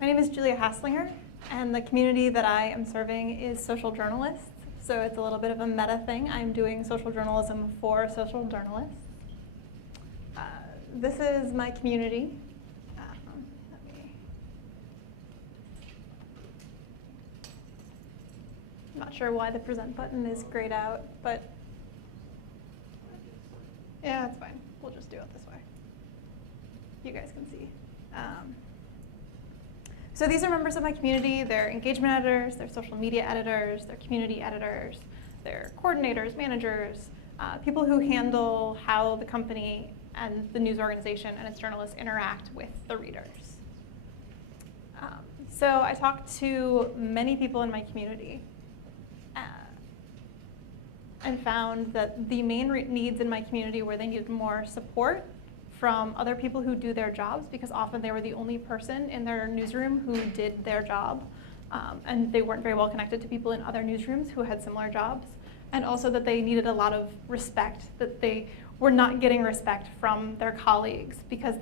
My name is Julia Haslanger, and the community that I am serving is social journalists. So it's a little bit of a meta thing. I'm doing social journalism for social journalists. This is my community. I'm not sure why the present button is grayed out, but yeah, it's fine. We'll just do it this way. You guys can see. So these are members of my community. They're engagement editors, they're social media editors, they're community editors, they're coordinators, managers, people who handle how the company and the news organization and its journalists interact with the readers. So I talked to many people in my community and found that the main needs in my community were they needed more support from other people who do their jobs, because often they were the only person in their newsroom who did their job, and they weren't very well connected to people in other newsrooms who had similar jobs, and also that they needed a lot of respect, that they were not getting respect from their colleagues because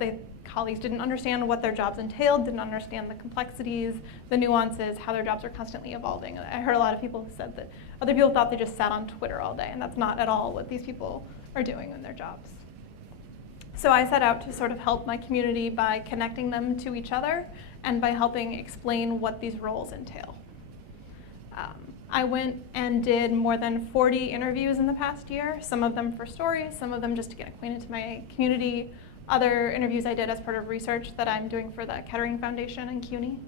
colleagues didn't understand what their jobs entailed, didn't understand the complexities, the nuances, how their jobs are constantly evolving. I heard a lot of people who said that other people thought they just sat on Twitter all day, and that's not at all what these people are doing in their jobs. So I set out to sort of help my community by connecting them to each other and by helping explain what these roles entail. I went and did more than 40 interviews in the past year, some of them for stories, some of them just to get acquainted to my community. Other interviews I did as part of research that I'm doing for the Kettering Foundation in CUNY.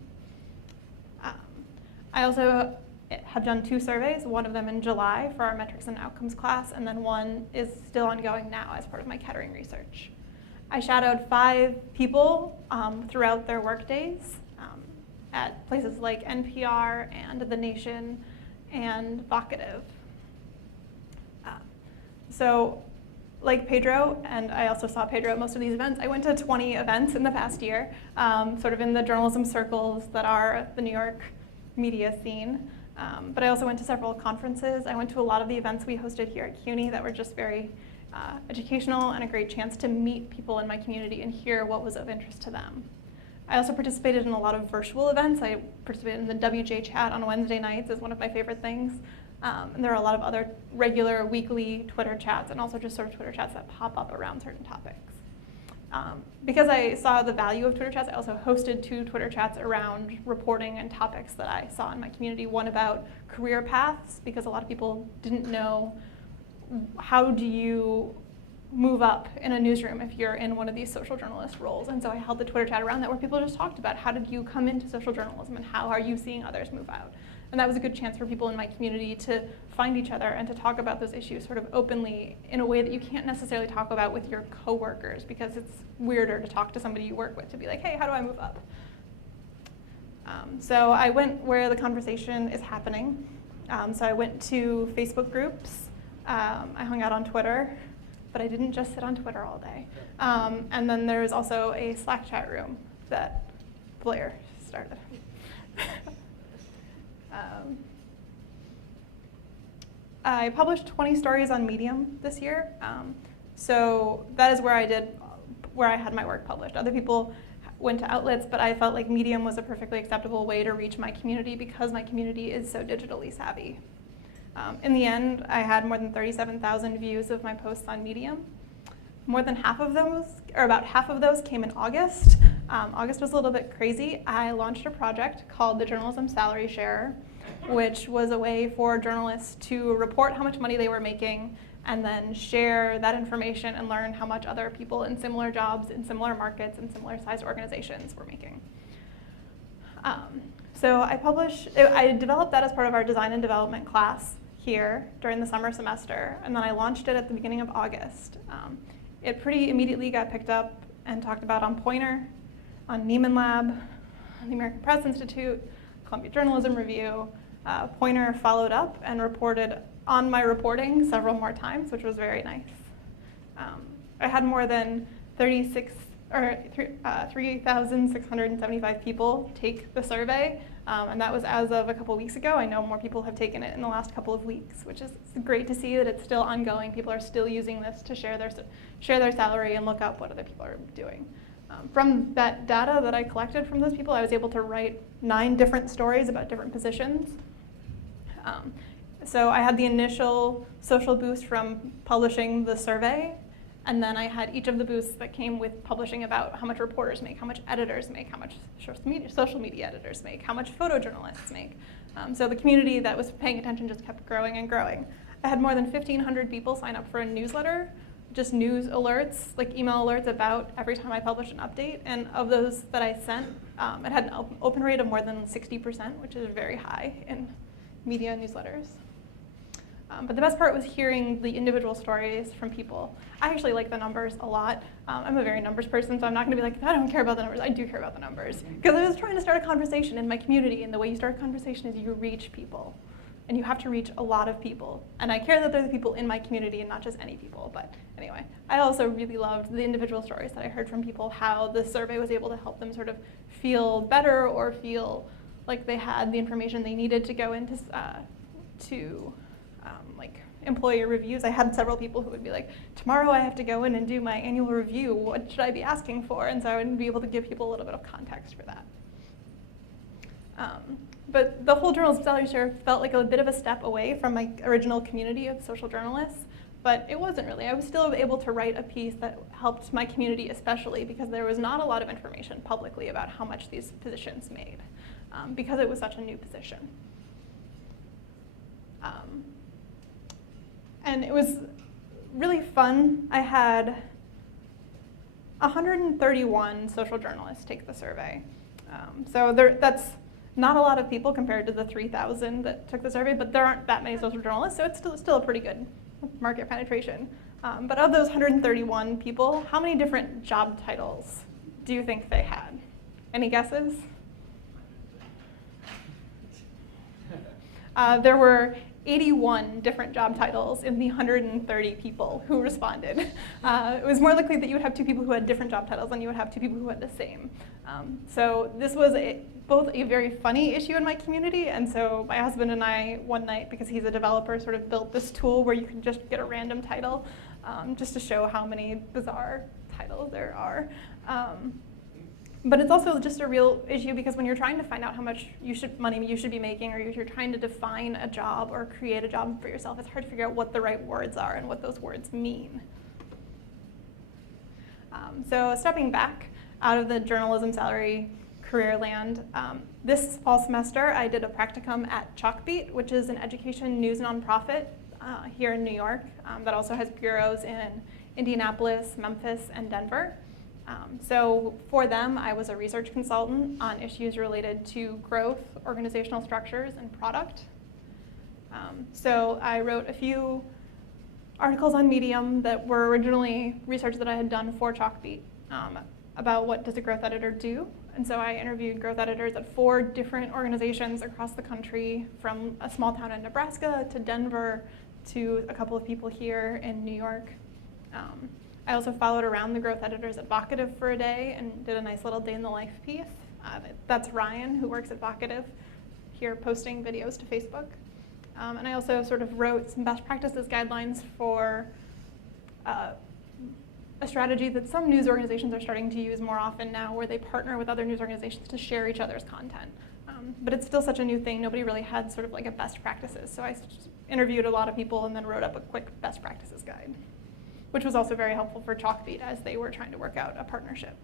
I also have done 2 surveys, one of them in July for our metrics and outcomes class, and then one is still ongoing now as part of my Kettering research. I shadowed 5 people throughout their work days at places like NPR and The Nation and Vocative. So like Pedro, and I also saw Pedro at most of these events, I went to 20 events in the past year, sort of in the journalism circles that are the New York media scene. But I also went to several conferences. I went to a lot of the events we hosted here at CUNY that were just very educational and a great chance to meet people in my community and hear what was of interest to them. I also participated in a lot of virtual events. I participated in the WJ chat on Wednesday nights is one of my favorite things. And there are a lot of other regular weekly Twitter chats and also just sort of Twitter chats that pop up around certain topics. Because I saw the value of Twitter chats, I also hosted 2 Twitter chats around reporting and topics that I saw in my community. One about career paths, because a lot of people didn't know how do you move up in a newsroom if you're in one of these social journalist roles. And so I held the Twitter chat around that where people just talked about how did you come into social journalism and how are you seeing others move out. And that was a good chance for people in my community to find each other and to talk about those issues sort of openly in a way that you can't necessarily talk about with your coworkers, because it's weirder to talk to somebody you work with to be like, hey, how do I move up? So I went where the conversation is happening. So I went to Facebook groups. I hung out on Twitter, but I didn't just sit on Twitter all day. And then there was also a Slack chat room that Blair started. I published 20 stories on Medium this year, so that is where I had my work published. Other people went to outlets, but I felt like Medium was a perfectly acceptable way to reach my community because my community is so digitally savvy. In the end, I had more than 37,000 views of my posts on Medium. More than half of those, or about half of those, came in August. August was a little bit crazy. I launched a project called the Journalism Salary Sharer, which was a way for journalists to report how much money they were making and then share that information and learn how much other people in similar jobs, in similar markets, and similar sized organizations were making. So I developed that as part of our design and development class here during the summer semester, and then I launched it at the beginning of August. It pretty immediately got picked up and talked about on Poynter, on Nieman Lab, on the American Press Institute, Columbia Journalism Review. Poynter followed up and reported on my reporting several more times, which was very nice. I had more than 3,675 people take the survey, and that was as of a couple weeks ago. I know more people have taken it in the last couple of weeks, which is great to see that it's still ongoing. People are still using this to share their salary and look up what other people are doing. From that data that I collected from those people, I was able to write 9 different stories about different positions. So I had the initial social boost from publishing the survey, and then I had each of the boosts that came with publishing about how much reporters make, how much editors make, how much social media editors make, how much photojournalists make. So the community that was paying attention just kept growing and growing. I had more than 1,500 people sign up for a newsletter, just news alerts, like email alerts about every time I published an update. And of those that I sent, it had an open rate of more than 60%, which is very high in media newsletters. But the best part was hearing the individual stories from people. I actually like the numbers a lot. I'm a very numbers person, so I'm not going to be like, I don't care about the numbers. I do care about the numbers. Because I was trying to start a conversation in my community, and the way you start a conversation is you reach people. And you have to reach a lot of people. And I care that they're the people in my community and not just any people. But anyway, I also really loved the individual stories that I heard from people, how the survey was able to help them sort of feel better or feel like they had the information they needed to go into like employee reviews. I had several people who would be like, tomorrow I have to go in and do my annual review. What should I be asking for? And so I would be able to give people a little bit of context for that. But the whole journalism salary share felt like a bit of a step away from my original community of social journalists, but it wasn't really. I was still able to write a piece that helped my community, especially because there was not a lot of information publicly about how much these positions made, because it was such a new position. And it was really fun. I had 131 social journalists take the survey. So that's not a lot of people compared to the 3,000 that took the survey, but there aren't that many social journalists, so it's still a pretty good market penetration. But of those 131 people, how many different job titles do you think they had? Any guesses? There were 81 different job titles in the 130 people who responded. It was more likely that you would have 2 people who had different job titles than you would have 2 people who had the same. So this was both a very funny issue in my community, and so my husband and I, one night, because he's a developer, sort of built this tool where you can just get a random title, just to show how many bizarre titles there are. But it's also just a real issue because when you're trying to find out how much money you should be making, or if you're trying to define a job or create a job for yourself, it's hard to figure out what the right words are and what those words mean. So stepping back out of the journalism salary career land, this fall semester I did a practicum at Chalkbeat, which is an education news nonprofit here in New York that also has bureaus in Indianapolis, Memphis, and Denver. So for them, I was a research consultant on issues related to growth, organizational structures, and product. So I wrote a few articles on Medium that were originally research that I had done for Chalkbeat about what does a growth editor do. And so I interviewed growth editors at 4 different organizations across the country, from a small town in Nebraska to Denver to a couple of people here in New York. I also followed around the growth editors at Vocative for a day and did a nice little day in the life piece. That's Ryan, who works at Vocative, here posting videos to Facebook. And I also sort of wrote some best practices guidelines for a strategy that some news organizations are starting to use more often now, where they partner with other news organizations to share each other's content. But it's still such a new thing. Nobody really had sort of like a best practices. So I interviewed a lot of people and then wrote up a quick best practices guide, which was also very helpful for Chalkbeat as they were trying to work out a partnership.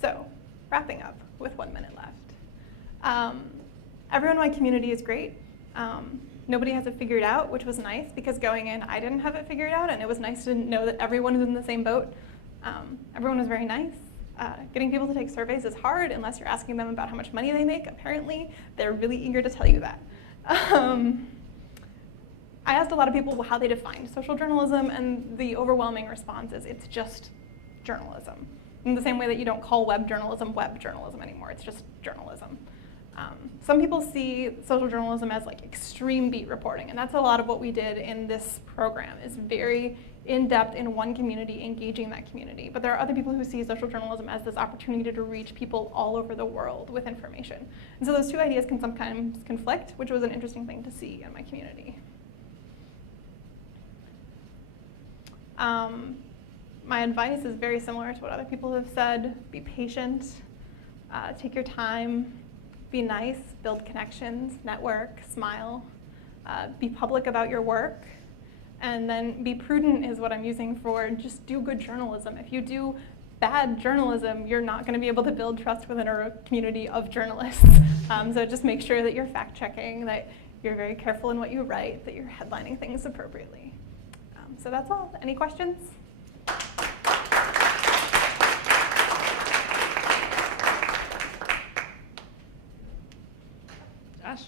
So, wrapping up with 1 minute left. Everyone in my community is great. Nobody has it figured out, which was nice, because going in, I didn't have it figured out, and it was nice to know that everyone is in the same boat. Everyone was very nice. Getting people to take surveys is hard unless you're asking them about how much money they make. Apparently, they're really eager to tell you that. I asked a lot of people how they defined social journalism, and the overwhelming response is it's just journalism. In the same way that you don't call web journalism anymore, it's just journalism. Some people see social journalism as like extreme beat reporting, and that's a lot of what we did in this program, is very in-depth in one community, engaging that community. But there are other people who see social journalism as this opportunity to reach people all over the world with information. And so those 2 ideas can sometimes conflict, which was an interesting thing to see in my community. my advice is very similar to what other people have said. Be patient, take your time, be nice, build connections, network, smile, be public about your work, and then be prudent is what I'm using for just do good journalism. If you do bad journalism, you're not going to be able to build trust within a community of journalists. So just make sure that you're fact checking, that you're very careful in what you write, that you're headlining things appropriately. So that's all. Any questions? Josh?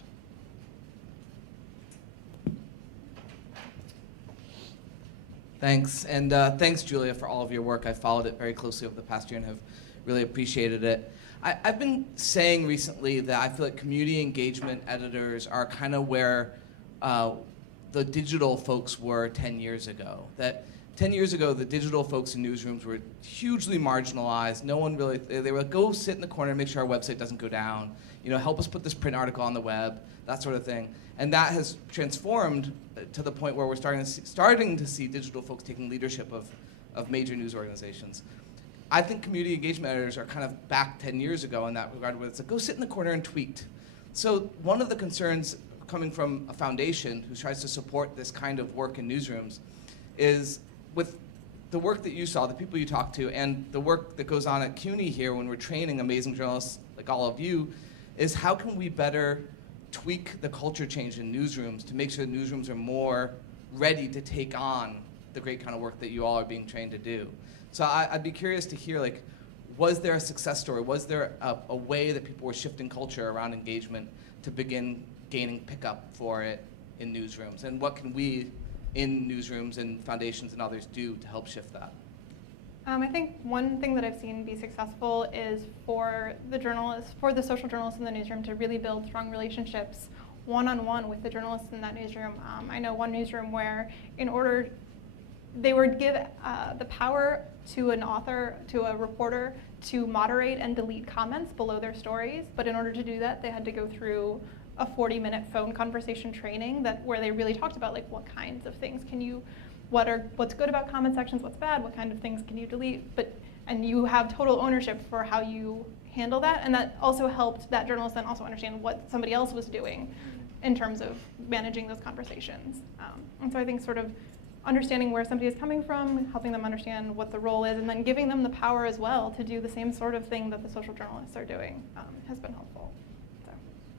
Thanks, and thanks, Julia, for all of your work. I've followed it very closely over the past year and have really appreciated it. I've been saying recently that I feel like community engagement editors are kind of where the digital folks were 10 years ago. That 10 years ago, the digital folks in newsrooms were hugely marginalized. No one really, they were like, go sit in the corner and make sure our website doesn't go down. You know, help us put this print article on the web, that sort of thing. And that has transformed to the point where we're starting to see digital folks taking leadership of major news organizations. I think community engagement editors are kind of back 10 years ago in that regard, where it's like, go sit in the corner and tweet. So one of the concerns coming from a foundation who tries to support this kind of work in newsrooms is with the work that you saw, the people you talked to, and the work that goes on at CUNY here when we're training amazing journalists like all of you, is how can we better tweak the culture change in newsrooms to make sure that newsrooms are more ready to take on the great kind of work that you all are being trained to do. So I'd be curious to hear, like, was there a success story? Was there a way that people were shifting culture around engagement to begin gaining pickup for it in newsrooms? And what can we in newsrooms and foundations and others do to help shift that? I think one thing that I've seen be successful is for the journalists, for the social journalists in the newsroom to really build strong relationships one-on-one with the journalists in that newsroom. I know one newsroom where they would give the power to an author, to a reporter, to moderate and delete comments below their stories, but in order to do that, they had to go through a 40-minute phone conversation training where they really talked about, like, what kinds of things can you, what's good about comment sections, what's bad, what kind of things can you delete, and you have total ownership for how you handle that, and that also helped that journalist then also understand what somebody else was doing in terms of managing those conversations. And so I think sort of understanding where somebody is coming from, helping them understand what the role is, and then giving them the power as well to do the same sort of thing that the social journalists are doing has been helpful.